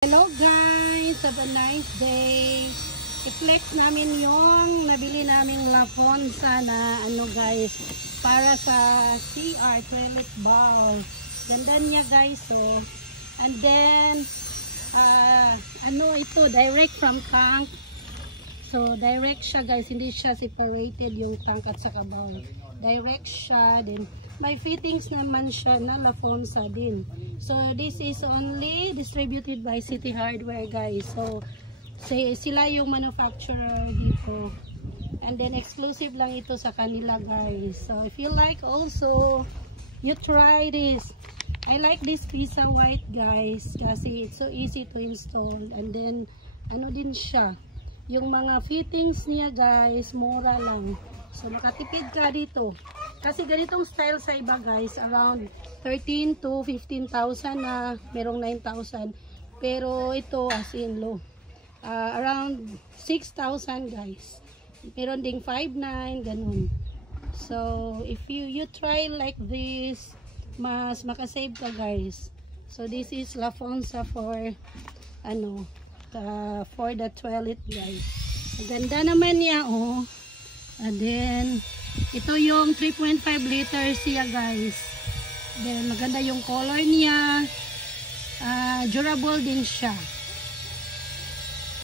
Hello guys! Have a nice day! I-flex namin yung nabili naming Lafonza na guys, para sa CR toilet bowl. Ganda niya guys, oh. And then ito direct from tank. So direct siya guys, hindi siya separated yung tank at saka bowl. Direct siya din. May fittings naman siya na Lafonza din. So this is only distributed by City Hardware guys. So sila yung manufacturer dito. And then exclusive lang ito sa kanila guys. So if you like also, you try this. I like this Pisa White guys kasi it's so easy to install. And then din siya. Yung mga fittings niya guys, mura lang. So makatipid ka dito. Kasi ganitong style sa iba guys, around 13 to 15,000 na, merong 9,000. Pero ito as in low. Around 6,000 guys. Meron ding 5,900, ganun. So if you try like this, mas makasave ka guys. So this is Lafonza for for the toilet guys. Ganda naman niya oh. And then ito yung 3.5 liters siya guys. Then maganda yung color niya. Durable din siya.